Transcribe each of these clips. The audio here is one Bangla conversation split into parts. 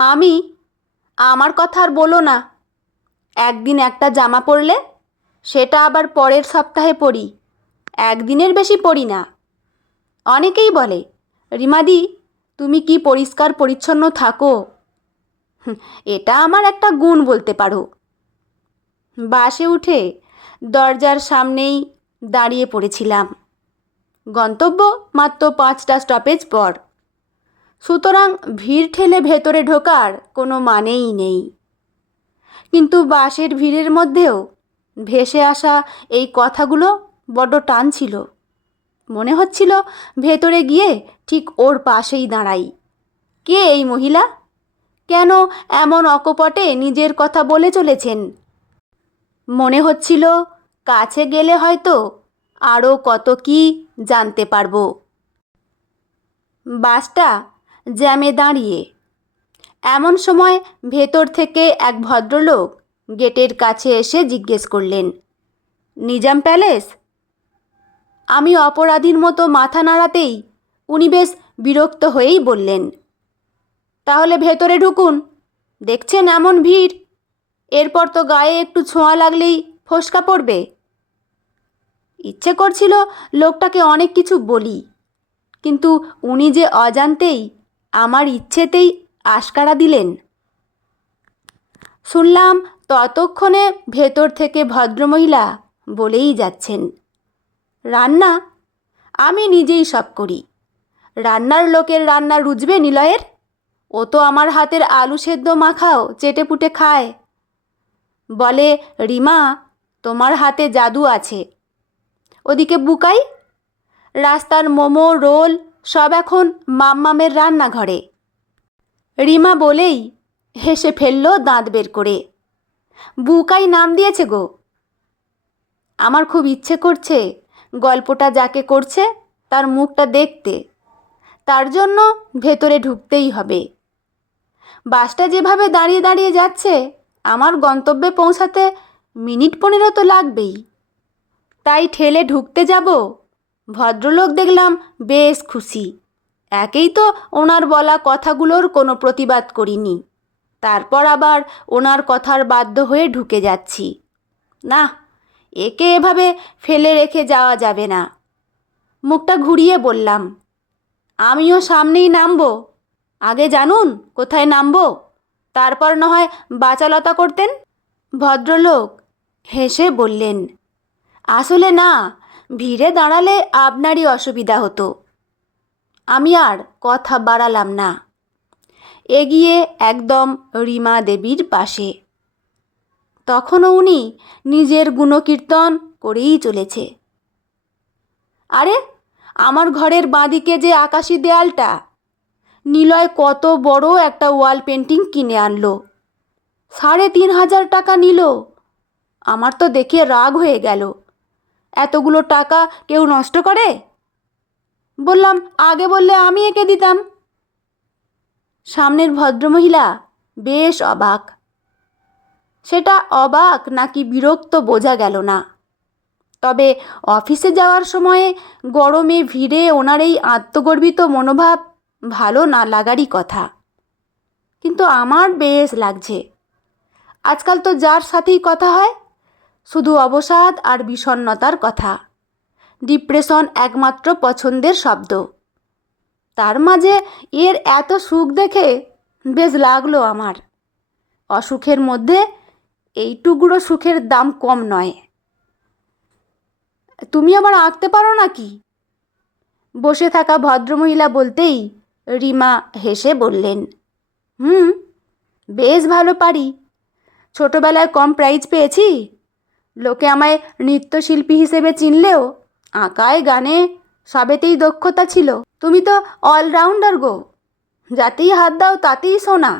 আমি আমার কথা আর বলো না। একদিন একটা জামা পরলে সেটা আবার পরের সপ্তাহে পরি, একদিনের বেশি পরি না। অনেকেই বলে, রিমাদি তুমি কি পরিষ্কার পরিচ্ছন্ন থাকো। এটা আমার একটা গুণ বলতে পারো। বাসে উঠে দরজার সামনেই দাঁড়িয়ে পড়েছিলাম। গন্তব্য মাত্র 5টা স্টপেজ পর, সুতরাং ভিড় ঠেলে ভেতরে ঢোকার কোনো মানেই নেই। কিন্তু বাসের ভিড়ের মধ্যেও ভেসে আসা এই কথাগুলো বড্ড টানছিল। মনে হচ্ছিল ভেতরে গিয়ে ঠিক ওর পাশেই দাঁড়াই। কে এই মহিলা? কেন এমন অকপটে নিজের কথা বলে চলেছেন? মনে হচ্ছিল কাছে গেলে হয়তো আরও কত কি জানতে পারবো। বাসটা জ্যামে দাঁড়িয়ে, এমন সময় ভেতর থেকে এক ভদ্রলোক গেটের কাছে এসে জিজ্ঞেস করলেন, নিজাম প্যালেস? আমি অপরাধীর মতো মাথা নাড়াতেই উনি বেশ বিরক্ত হয়েই বললেন, তাহলে ভেতরে ঢুকুন, দেখছেন এমন ভিড়, এরপর তো গায়ে একটু ছোঁয়া লাগলেই ফোসকা পড়বে। ইচ্ছে করছিল লোকটাকে অনেক কিছু বলি, কিন্তু উনি যে অজান্তেই আমার ইচ্ছেতেই আশকারা দিলেন। শুনলাম ততক্ষণে ভেতর থেকে ভদ্রমহিলা বলেই যাচ্ছেন, রান্না আমি নিজেই সব করি। রান্নার লোকের রান্না রুজবে নিলয়ের? ও তো আমার হাতের আলু সেদ্ধ মাখাও চেটেপুটে খায়। বলে, রিমা তোমার হাতে জাদু আছে। ওদিকে বুকাই, রাস্তার মোমো রোল সব এখন মাম্মামের রান্নাঘরে। রিমা বলেই হেসে ফেলল দাঁত বের করে। বুকাই নাম দিয়েছে গো। আমার খুব ইচ্ছে করছে গল্পটা যাকে করছে তার মুখটা দেখতে, তার জন্য ভেতরে ঢুকতেই হবে। বাসটা যেভাবে দাঁড়িয়ে দাঁড়িয়ে যাচ্ছে, আমার গন্তব্যে পৌঁছাতে মিনিট 15 তো লাগবেই। তাই ঠেলে ঢুকতে যাব। ভদ্রলোক দেখলাম বেশ খুশি। একেই তো ওনার বলা কথাগুলোর কোনো প্রতিবাদ করিনি, তারপর আবার ওনার কথার বাধ্য হয়ে ঢুকে যাচ্ছি। না, একে এভাবে ফেলে রেখে যাওয়া যাবে না। মুখটা ঘুরিয়ে বললাম, আমিও সামনেই নামবো। আগে জানুন কোথায় নামবো, তারপর না হয় বাচালতা করতেন। ভদ্রলোক হেসে বললেন, আসলে না, ভিড়ে দাঁড়ালে আপনারই অসুবিধা হতো। আমি আর কথা বাড়ালাম না, এগিয়ে একদম রিমা দেবীর পাশে। তখনও উনি নিজের গুণকীর্তন করেই চলেছে। আরে, আমার ঘরের বাঁদিকে যে আকাশী দেয়ালটা, নিলয় কত বড় একটা ওয়াল পেন্টিং কিনে আনলো। 3,500 টাকা নিল। আমার তো দেখে রাগ হয়ে গেল। এতগুলো টাকা কেউ নষ্ট করে? বললাম, আগে বললে আমি এঁকে দিতাম। সামনের ভদ্রমহিলা বেশ অবাক। সেটা অবাক নাকি বিরক্ত বোঝা গেল না। তবে অফিসে যাওয়ার সময়ে গরমে ভিড়ে ওনার এই আত্মগর্বিত মনোভাব ভালো না লাগারই কথা। কিন্তু আমার বেশ লাগছে। আজকাল তো যার সাথেই কথা হয় শুধু অবসাদ আর বিষণ্ণতার কথা। ডিপ্রেশন একমাত্র পছন্দের শব্দ। তার মাঝে এর এত সুখ দেখে বেশ লাগলো আমার। অসুখের মধ্যে এই টুকরো সুখের দাম কম নয়। তুমি আবার আঁকতে পারো নাকি? বসে থাকা ভদ্রমহিলা বলতেই রিমা হেসে বললেন, বেশ ভালো পারি। ছোটবেলায় কম প্রাইজ পেয়েছি। লোকে আমায় নৃত্যশিল্পী হিসেবে চিনলেও আঁকায় গানে সবেতেই দক্ষতা ছিল। তুমি তো অলরাউন্ডার গো, যাতেই হাত দাও তাতেই সোনা।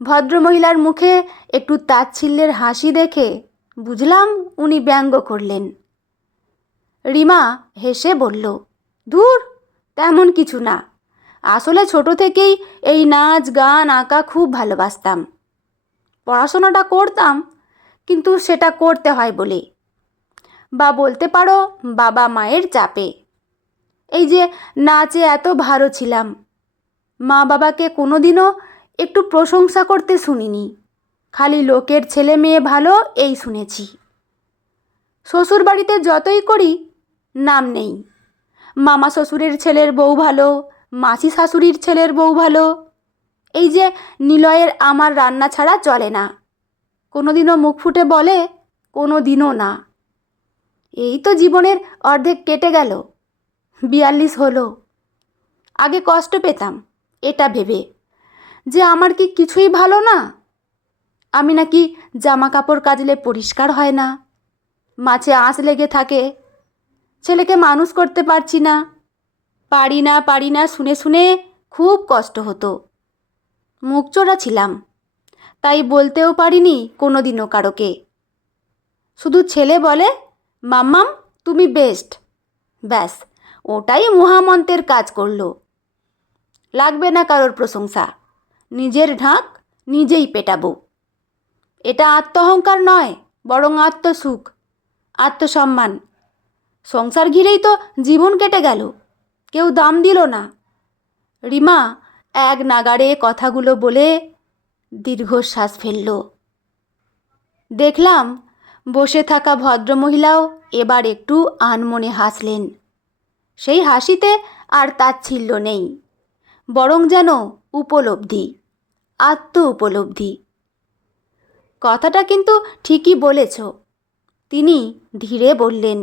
ভদ্রমহিলার মুখে একটু তাচ্ছিল্যের হাসি দেখে বুঝলাম উনি ব্যঙ্গ করলেন। রিমা হেসে বলল, ধুর, তেমন কিছু না। আসলে ছোট থেকেই এই নাচ গান আঁকা খুব ভালোবাসতাম। পড়াশোনাটা করতাম, কিন্তু সেটা করতে হয় বলে, বা বলতে পারো বাবা মায়ের চাপে। এই যে নাচে এত ভালো ছিলাম, মা বাবাকে কোনোদিনও একটু প্রশংসা করতে শুনিনি, খালি লোকের ছেলে মেয়ে ভালো এই শুনেছি। শ্বশুর বাড়িতে যতই করি নাম নেই, মামা শ্বশুরের ছেলের বউ ভালো, মাসি শাশুড়ির ছেলের বউ ভালো। এই যে নিলয়ের আমার রান্না ছাড়া চলে না, কোনো দিনও মুখ ফুটে বলে, কোনো দিনও না। এই তো জীবনের অর্ধেক কেটে গেল, 42 হলো। আগে কষ্ট পেতাম এটা ভেবে যে আমার কি কিছুই ভালো না, আমি নাকি জামা কাপড় কাচলে পরিষ্কার হয় না, মাছে আঁশ লেগে থাকে, ছেলেকে মানুষ করতে পারছি না, পারি না শুনে শুনে খুব কষ্ট হতো। মুখচোরা ছিলাম, তাই বলতেও পারিনি কোনো দিনও কারোকে। শুধু ছেলে বলে, মাম্মাম তুমি বেস্ট, ব্যাস ওটাই মহামন্ত্রের কাজ করলো। লাগবে না কারোর প্রশংসা, নিজের ঢাক নিজেই পেটাবো। এটা আত্মঅহংকার নয়, বরং আত্মসুখ, আত্মসম্মান। সংসার ঘিরেই তো জীবন কেটে গেল, কেউ দাম দিল না। রিমা এক নাগাড়ে কথাগুলো বলে দীর্ঘশ্বাস ফেলল। দেখলাম বসে থাকা ভদ্রমহিলাও এবার একটু আনমনে হাসলেন। সেই হাসিতে আর তাচ্ছিল্য নেই, বরং যেন উপলব্ধি, আত্ম উপলব্ধি। কথাটা কিন্তু ঠিকই বলেছ, তিনি ধীরে বললেন।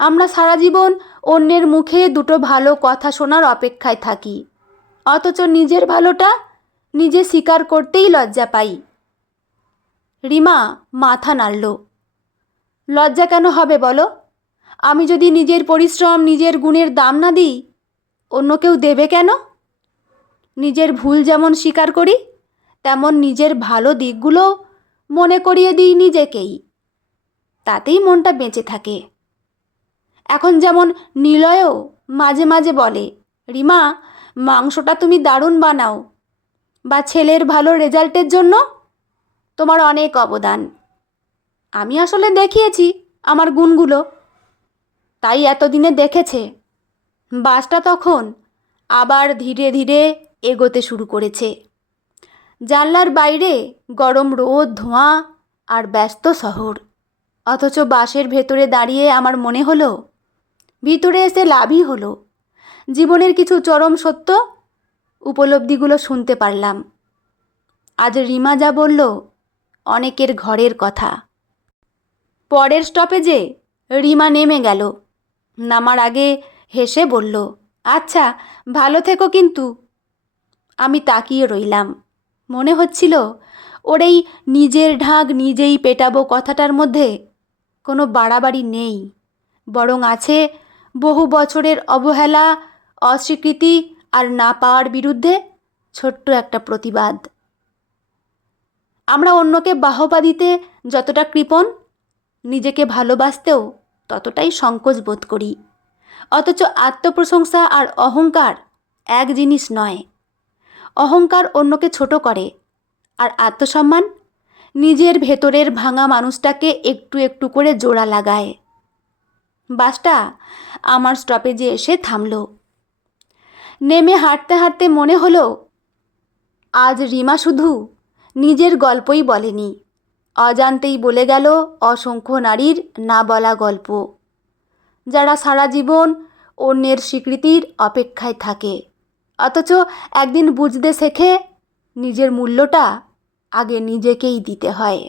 আমরা সারা জীবন অন্যের মুখে দুটো ভালো কথা শোনার অপেক্ষায় থাকি, অথচ নিজের ভালোটা নিজে স্বীকার করতেই লজ্জা পাই। রিমা মাথা নাড়ল। লজ্জা কেন হবে বলো? আমি যদি নিজের পরিশ্রম, নিজের গুণের দাম না দিই, অন্য কেউ দেবে কেন? নিজের ভুল যেমন স্বীকার করি, তেমন নিজের ভালো দিকগুলো মনে করিয়ে দিই নিজেকেই, তাতেই মনটা বেঁচে থাকে। এখন যেমন নিলয়ও মাঝে মাঝে বলে, রিমা মাংসটা তুমি দারুণ বানাও, বা ছেলের ভালো রেজাল্টের জন্য তোমার অনেক অবদান। আমি আসলে দেখিয়েছি আমার গুণগুলো, তাই এতদিনে দেখেছে। বাসটা তখন আবার ধীরে ধীরে এগোতে শুরু করেছে। জানলার বাইরে গরম রোদ, ধোঁয়া আর ব্যস্ত শহর, অথচ বাসের ভেতরে দাঁড়িয়ে আমার মনে হলো ভিতরে এসে লাভই হলো। জীবনের কিছু চরম সত্য উপলব্ধিগুলো শুনতে পারলাম। আজ রিমা যা বলল, অনেকের ঘরের কথা। পরের স্টপেজে রিমা নেমে গেল। নামার আগে হেসে বলল, আচ্ছা ভালো থেকো কিন্তু। আমি তাকিয়ে রইলাম। মনে হচ্ছিল ওর এই নিজের ঢাক নিজেই পেটাবো কথাটার মধ্যে কোনো বাড়াবাড়ি নেই, বরং আছে বহু বছরের অবহেলা, অস্বীকৃতি আর না পাওয়ার বিরুদ্ধে ছোট্ট একটা প্রতিবাদ। আমরা অন্যকে বাহবা দিতে যতটা কৃপণ, নিজেকে ভালোবাসতেও ততটাই সংকোচ বোধ করি। অথচ আত্মপ্রশংসা আর অহংকার এক জিনিস নয়। অহংকার অন্যকে ছোট করে, আর আত্মসম্মান নিজের ভেতরের ভাঙা মানুষটাকে একটু একটু করে জোড়া লাগায়। বাসটা আমার স্টপেজে এসে থামল। নেমে হাঁটতে হাঁটতে মনে হলো, আজ রিমা শুধু নিজের গল্পই বলেনি, অজান্তেই বলে গেল অসংখ্য নারীর না বলা গল্প, যারা সারা জীবন অন্যের স্বীকৃতির অপেক্ষায় থাকে, অথচ একদিন বুঝতে শেখে নিজের মূল্যটা আগে নিজেকেই দিতে হয়।